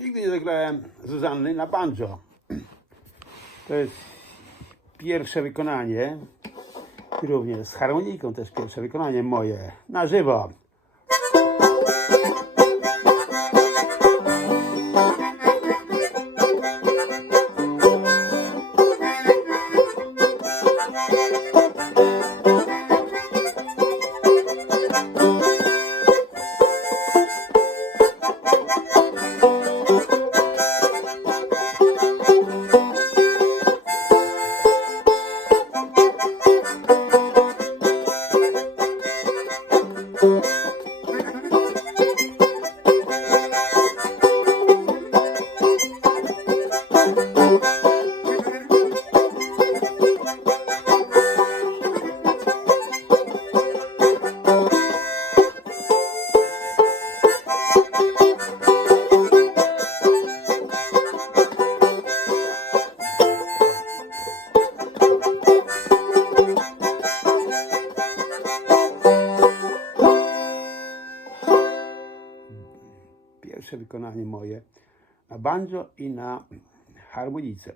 Nigdy nie zagrałem Zuzanny na banjo. To jest pierwsze wykonanie. Również z harmoniką też pierwsze wykonanie moje. Na żywo. you Pierwsze wykonanie moje na banjo i na harmonice.